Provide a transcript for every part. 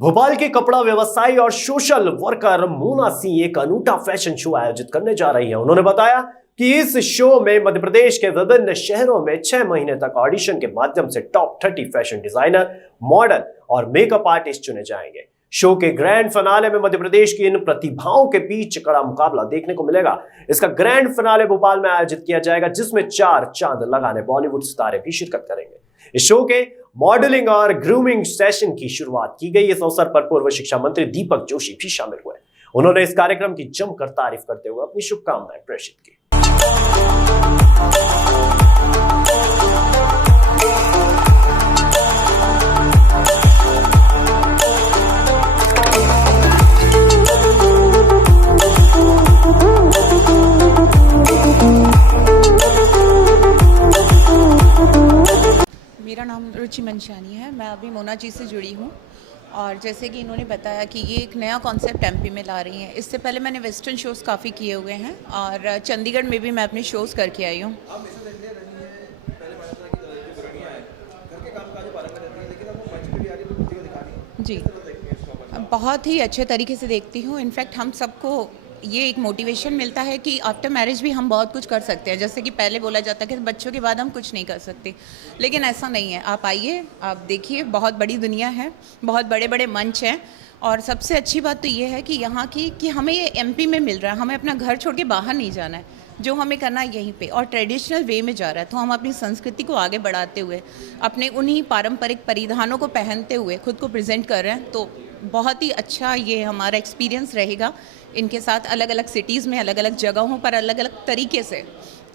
भोपाल के कपड़ा व्यवसायी और सोशल वर्कर मोना सिंह एक अनूठा फैशन शो आयोजित करने जा रही है। उन्होंने बताया कि इस शो में मध्य प्रदेश के विभिन्न शहरों में 6 महीने तक ऑडिशन के माध्यम से टॉप 30 फैशन डिजाइनर, मॉडल और मेकअप आर्टिस्ट चुने जाएंगे। शो के ग्रैंड फिनाले में मध्य प्रदेश की इन प्रतिभाओं के बीच कड़ा मुकाबला देखने को मिलेगा। इसका ग्रैंड फिनाले भोपाल में आयोजित किया जाएगा, जिसमें 4 चांद लगाने बॉलीवुड सितारे भी शिरकत करेंगे। इस शो के मॉडलिंग और ग्रूमिंग सेशन की शुरुआत की गई। इस अवसर पर पूर्व शिक्षा मंत्री दीपक जोशी भी शामिल हुए। उन्होंने इस कार्यक्रम की जमकर तारीफ करते हुए अपनी शुभकामनाएं प्रेषित की। मेरा नाम रुचि मंशानी है। मैं अभी मोना जी से जुड़ी हूँ और जैसे कि इन्होंने बताया कि ये एक नया कॉन्सेप्ट एमपी में ला रही हैं। इससे पहले मैंने वेस्टर्न शोज़ काफ़ी किए हुए हैं और चंडीगढ़ में भी मैं अपने शोज़ करके आई हूँ। जी, बहुत ही अच्छे तरीके से देखती हूँ। इनफैक्ट हम सबको ये एक मोटिवेशन मिलता है कि आफ्टर मैरिज भी हम बहुत कुछ कर सकते हैं। जैसे कि पहले बोला जाता है कि बच्चों के बाद हम कुछ नहीं कर सकते, लेकिन ऐसा नहीं है। आप आइए, आप देखिए, बहुत बड़ी दुनिया है, बहुत बड़े बड़े मंच हैं और सबसे अच्छी बात तो ये है कि यहाँ की कि हमें ये एमपी में मिल रहा है। हमें अपना घर छोड़ के बाहर नहीं जाना है, जो हमें करना है यहीं पे, और ट्रेडिशनल वे में जा रहा है। तो हम अपनी संस्कृति को आगे बढ़ाते हुए, अपने उन्हीं पारंपरिक परिधानों को पहनते हुए खुद को प्रेजेंट कर रहे हैं। तो बहुत ही अच्छा ये हमारा एक्सपीरियंस रहेगा इनके साथ, अलग अलग सिटीज़ में, अलग अलग जगहों पर, अलग अलग तरीके से।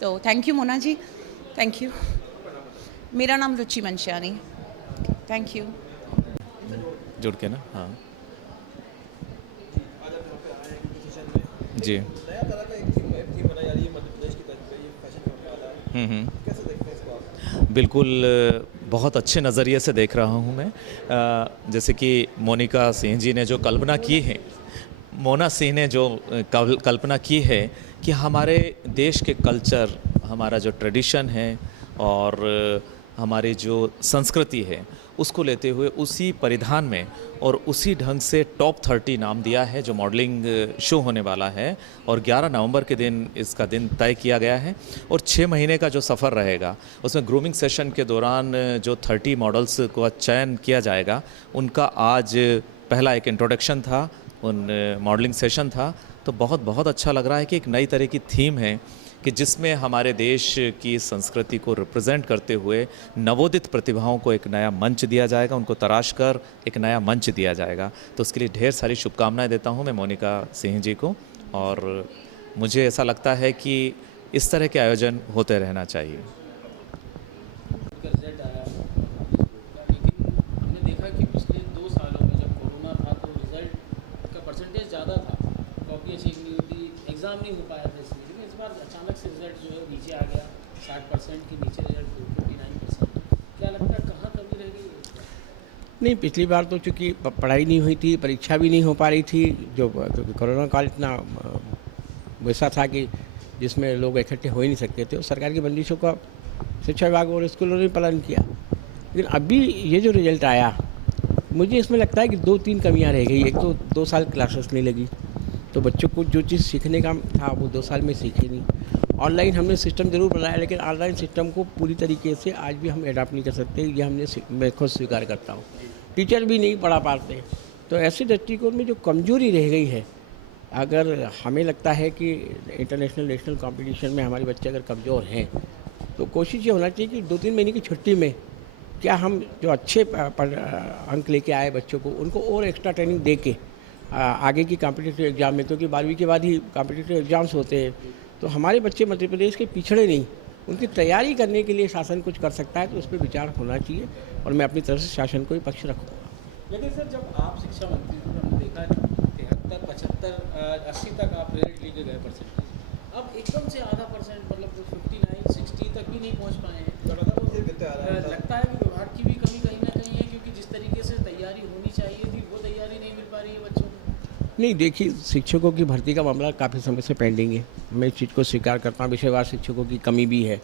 तो thank you Mona ji, thank you. मेरा नाम रुचि मंशानी, थैंक यू। जुड़ के ना, हाँ जी। बिल्कुल, बहुत अच्छे नज़रिए से देख रहा हूँ मैं। जैसे कि मोनिका सिंह जी ने जो कल्पना की है, मोना सिंह ने जो कल्पना की है कि हमारे देश के कल्चर, हमारा जो ट्रेडिशन है और हमारी जो संस्कृति है, उसको लेते हुए उसी परिधान में और उसी ढंग से टॉप 30 नाम दिया है जो मॉडलिंग शो होने वाला है। और 11 नवंबर के दिन इसका दिन तय किया गया है और 6 महीने का जो सफ़र रहेगा उसमें ग्रूमिंग सेशन के दौरान जो 30 मॉडल्स का चयन किया जाएगा, उनका आज पहला एक इंट्रोडक्शन था, उन मॉडलिंग सेशन था। तो बहुत बहुत अच्छा लग रहा है कि एक नई तरह की थीम है कि जिसमें हमारे देश की संस्कृति को रिप्रेजेंट करते हुए नवोदित प्रतिभाओं को एक नया मंच दिया जाएगा, उनको तराश कर एक नया मंच दिया जाएगा। तो उसके लिए ढेर सारी शुभकामनाएं देता हूं मैं मोनिका सिंह जी को, और मुझे ऐसा लगता है कि इस तरह के आयोजन होते रहना चाहिए। एग्ज़ाम नहीं हो पाया था इसलिए, लेकिन इस बार अचानक से रिजल्ट जो है नीचे आ गया, 60% के नीचे रिजल्ट 49%। क्या लगता है कहाँ कमी रह गई? नहीं, पिछली बार तो चूँकि पढ़ाई नहीं हुई थी, परीक्षा भी नहीं हो पा रही थी, जो कोरोना काल इतना वैसा था कि जिसमें लोग इकट्ठे हो ही नहीं सकते थे, और सरकार की बंदिशों का शिक्षा विभाग और स्कूलों ने पालन किया। लेकिन अभी ये जो रिजल्ट आया, मुझे इसमें लगता है कि 2-3 कमियाँ रह गई। एक तो 2 साल क्लासेस नहीं लगी, तो बच्चों को जो चीज़ सीखने का था वो 2 साल में सीखे नहीं। ऑनलाइन हमने सिस्टम ज़रूर बनाया, लेकिन ऑनलाइन सिस्टम को पूरी तरीके से आज भी हम एडाप्ट नहीं कर सकते। ये मैं खुद स्वीकार करता हूँ। टीचर भी नहीं पढ़ा पाते। तो ऐसे दृष्टिकोण में जो कमजोरी रह गई है, अगर हमें लगता है कि इंटरनेशनल नेशनल कॉम्पिटिशन में हमारे बच्चे अगर कमज़ोर हैं, तो कोशिश ये होना चाहिए कि 2-3 महीने की छुट्टी में क्या हम जो अच्छे अंक लेके आए बच्चों को, उनको और एक्स्ट्रा ट्रेनिंग दे के आगे की कॉम्पिटिटिव एग्ज़ाम में, क्योंकि 12वीं के बाद ही कॉम्पिटिटिव एग्ज़ाम्स होते हैं, तो हमारे बच्चे मध्य प्रदेश के पिछड़े नहीं, उनकी तैयारी करने के लिए शासन कुछ कर सकता है, तो उस पर विचार होना चाहिए और मैं अपनी तरफ से शासन को ही पक्ष रखूँगा। लेकिन सर, जब आप शिक्षा मंत्री थे, हमने देखा 73, 75, 80 तक आप रिजल्ट लेके गए परसेंटेज। अब एकदम से आधा परसेंट, मतलब 59, 60 तक भी नहीं पहुँच पाए हैं। लगता है कि विभाग की भी कमी कहीं ना कहीं है, क्योंकि जिस तरीके से तैयारी होनी चाहिए थी वो तैयारी नहीं मिल पा रही है बच्चों को। नहीं, देखिए, शिक्षकों की भर्ती का मामला काफ़ी समय से पेंडिंग है। मैं इस चीज़ को स्वीकार करता हूँ, विषयवार शिक्षकों की कमी भी है।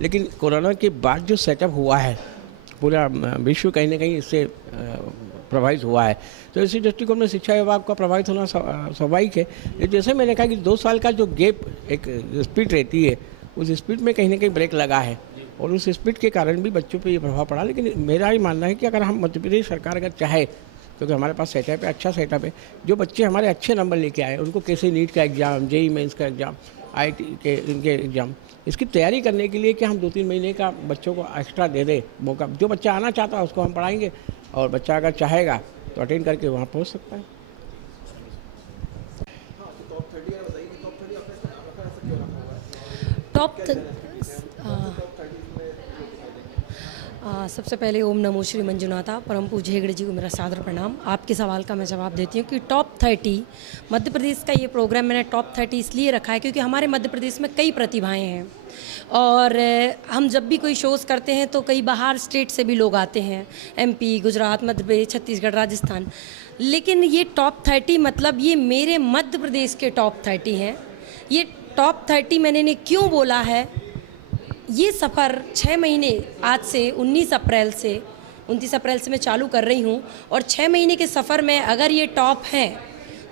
लेकिन कोरोना के बाद जो सेटअप हुआ है, पूरा विश्व कहीं ना कहीं इससे प्रभावित हुआ है। तो इसी दृष्टिकोण में शिक्षा विभाग का प्रभावित होना स्वाभाविक है। जैसे मैंने कहा कि 2 साल का जो गैप एक स्पीड रहती है, उस स्पीड में कहीं ना कहीं ब्रेक लगा है और उस स्पीड के कारण भी बच्चों पे ये प्रभाव पड़ा। लेकिन मेरा ही मानना है कि अगर हम मध्य प्रदेश सरकार अगर चाहे, क्योंकि हमारे पास सेटअप है, अच्छा सेटअप है, जो बच्चे हमारे अच्छे नंबर लेके आए उनको कैसे नीट का एग्ज़ाम, जेईई मेंस का एग्ज़ाम, आईटी के इनके एग्ज़ाम, इसकी तैयारी करने के लिए कि हम 2-3 महीने का बच्चों को एक्स्ट्रा दे दें मौका। जो बच्चा आना चाहता है उसको हम पढ़ाएंगे और बच्चा अगर चाहेगा तो अटेंड करके वहाँ पहुँच सकता है। सबसे पहले ओम नमो श्री मंजुनाथा, परम पूज्य हेगड़े जी को मेरा सादर प्रणाम। आपके सवाल का मैं जवाब देती हूँ कि टॉप 30 मध्य प्रदेश का ये प्रोग्राम मैंने टॉप 30 इसलिए रखा है क्योंकि हमारे मध्य प्रदेश में कई प्रतिभाएं हैं और हम जब भी कोई शोज़ करते हैं तो कई बाहर स्टेट से भी लोग आते हैं, एमपी, गुजरात, मध्य प्रदेश, छत्तीसगढ़, राजस्थान। लेकिन ये टॉप 30 मतलब ये मेरे मध्य प्रदेश के टॉप 30 हैं। ये टॉप 30 मैंने क्यों बोला है, ये सफ़र 6 महीने आज से 29 अप्रैल से मैं चालू कर रही हूँ और 6 महीने के सफ़र में अगर ये टॉप हैं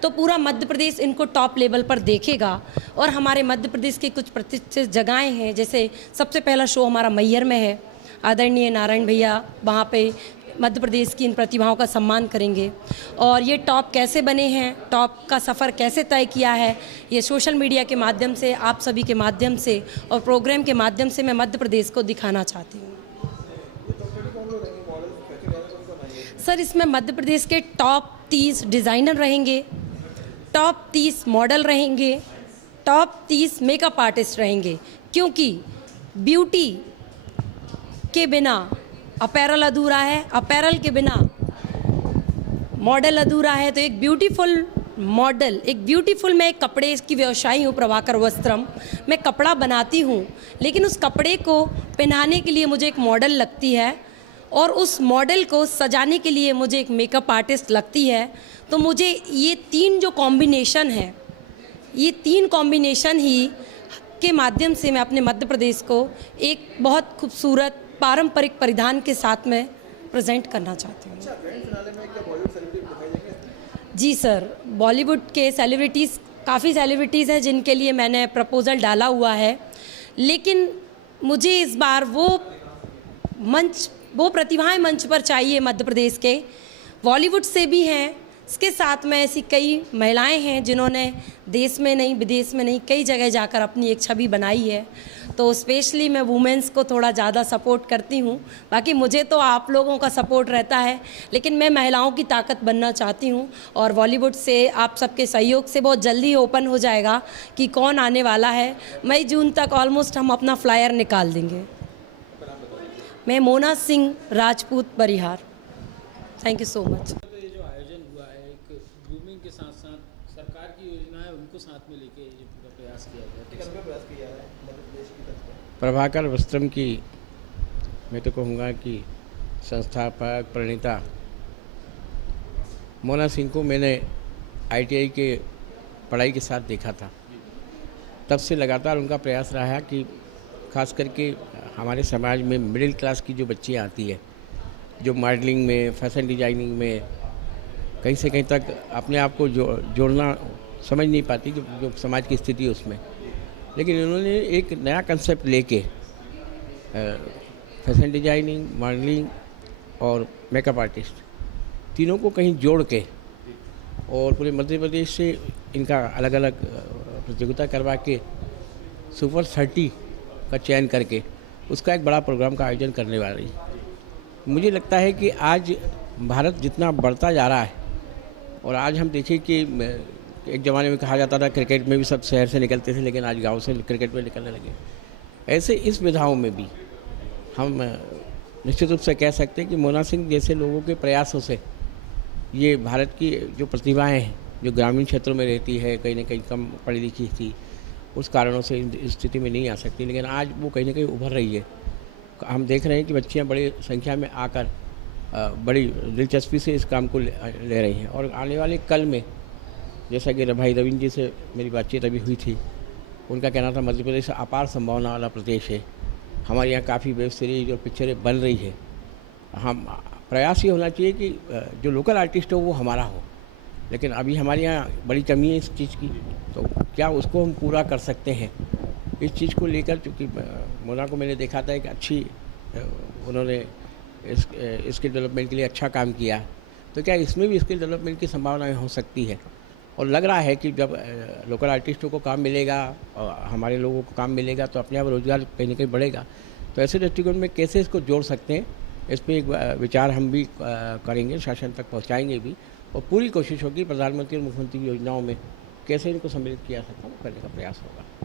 तो पूरा मध्य प्रदेश इनको टॉप लेवल पर देखेगा। और हमारे मध्य प्रदेश की कुछ प्रतिष्ठित जगहें हैं, जैसे सबसे पहला शो हमारा मैहर में है, आदरणीय नारायण भैया वहाँ पे मध्य प्रदेश की इन प्रतिभाओं का सम्मान करेंगे। और ये टॉप कैसे बने हैं, टॉप का सफ़र कैसे तय किया है, ये सोशल मीडिया के माध्यम से, आप सभी के माध्यम से और प्रोग्राम के माध्यम से मैं मध्य प्रदेश को दिखाना चाहती हूँ। सर, इसमें मध्य प्रदेश के टॉप 30 डिज़ाइनर रहेंगे, टॉप 30 मॉडल रहेंगे, टॉप 30 मेकअप आर्टिस्ट रहेंगे, क्योंकि ब्यूटी के बिना अपैरल अधूरा है, अपैरल के बिना मॉडल अधूरा है। तो एक ब्यूटीफुल मॉडल, मैं एक कपड़े की व्यवसायी हूँ, प्रभाकर वस्त्रम। मैं कपड़ा बनाती हूँ, लेकिन उस कपड़े को पहनाने के लिए मुझे एक मॉडल लगती है और उस मॉडल को सजाने के लिए मुझे एक मेकअप आर्टिस्ट लगती है। तो मुझे ये 3 जो कॉम्बिनेशन है, ये 3 कॉम्बिनेशन ही के माध्यम से मैं अपने मध्य प्रदेश को एक बहुत खूबसूरत पारंपरिक परिधान के साथ में प्रेजेंट करना चाहती हूँ। जी सर, बॉलीवुड के सेलिब्रिटीज़, काफ़ी सेलिब्रिटीज़ हैं जिनके लिए मैंने प्रपोज़ल डाला हुआ है, लेकिन मुझे इस बार वो प्रतिभाएं मंच पर चाहिए मध्य प्रदेश के। बॉलीवुड से भी हैं, इसके साथ में ऐसी कई महिलाएं हैं जिन्होंने देश में नहीं, विदेश में नहीं, कई जगह जाकर अपनी एक छवि बनाई है। तो स्पेशली मैं वुमेंस को थोड़ा ज़्यादा सपोर्ट करती हूँ। बाकी मुझे तो आप लोगों का सपोर्ट रहता है, लेकिन मैं महिलाओं की ताकत बनना चाहती हूँ। और बॉलीवुड से आप सबके सहयोग से बहुत जल्दी ओपन हो जाएगा कि कौन आने वाला है। मई जून तक ऑलमोस्ट हम अपना फ्लायर निकाल देंगे। मैं Mona Singh Rajput Parihar. Thank you so much. ये जो आयोजन हुआ है, एक ग्रूमिंग के साथ साथ सरकार की योजना है उनको साथ में लेके ये पूरा प्रयास किया गया है। प्रभाकर वस्त्रम की मैं तो कहूँगा कि संस्थापक प्रणेता मोना सिंह को मैंने ITI के पढ़ाई के साथ देखा था। तब से लगातार उनका प्रयास रहा है कि खास करके हमारे समाज में मिडिल क्लास की जो बच्चियाँ आती है, जो मॉडलिंग में, फैशन डिजाइनिंग में कहीं से कहीं तक अपने आप को जोड़ना समझ नहीं पाती, जो समाज की स्थिति है उसमें। लेकिन इन्होंने एक नया कंसेप्ट लेके फैशन डिजाइनिंग, मॉडलिंग और मेकअप आर्टिस्ट तीनों को कहीं जोड़ के और पूरे मध्य प्रदेश से इनका अलग अलग प्रतियोगिता करवा के सुपर 30 का चयन करके उसका एक बड़ा प्रोग्राम का आयोजन करने वाली है। मुझे लगता है कि आज भारत जितना बढ़ता जा रहा है, और आज हम देखें कि एक ज़माने में कहा जाता था क्रिकेट में भी सब शहर से निकलते थे, लेकिन आज गांव से क्रिकेट में निकलने लगे। ऐसे इस विधाओं में भी हम निश्चित रूप से कह सकते हैं कि मोना सिंह जैसे लोगों के प्रयासों से ये भारत की जो प्रतिभाएं हैं, जो ग्रामीण क्षेत्रों में रहती है, कहीं ना कहीं कम पढ़ी लिखी थी, उस कारणों से इस स्थिति में नहीं आ सकती, लेकिन आज वो कहीं ना कहीं उभर रही है। हम देख रहे हैं कि बच्चियाँ बड़ी संख्या में आकर बड़ी दिलचस्पी से इस काम को ले रही हैं। और आने वाले कल में, जैसा कि भाई रविंद्र जी से मेरी बातचीत अभी हुई थी, उनका कहना था मध्य प्रदेश अपार संभावना वाला प्रदेश है। हमारे यहाँ काफ़ी वेब सीरीज और पिक्चरें बन रही है। हम प्रयास ये होना चाहिए कि जो लोकल आर्टिस्ट हो वो हमारा हो, लेकिन अभी हमारे यहाँ बड़ी कमी है इस चीज़ की, तो क्या उसको हम पूरा कर सकते हैं। इस चीज़ को लेकर चूँकि मोना को मैंने देखा था कि अच्छी उन्होंने स्किल डेवलपमेंट के लिए अच्छा काम किया, तो क्या इसमें भी स्किल डेवलपमेंट की संभावनाएं हो सकती है। और लग रहा है कि जब लोकल आर्टिस्टों को काम मिलेगा और हमारे लोगों को काम मिलेगा तो अपने आप रोजगार कहीं ना कहीं बढ़ेगा। तो ऐसे दृष्टिकोण में कैसे इसको जोड़ सकते हैं, इस पर एक विचार हम भी करेंगे, शासन तक पहुंचाएंगे भी, और पूरी कोशिश होगी प्रधानमंत्री और मुख्यमंत्री की योजनाओं में कैसे इनको सम्मिलित किया सकता है करने का प्रयास होगा।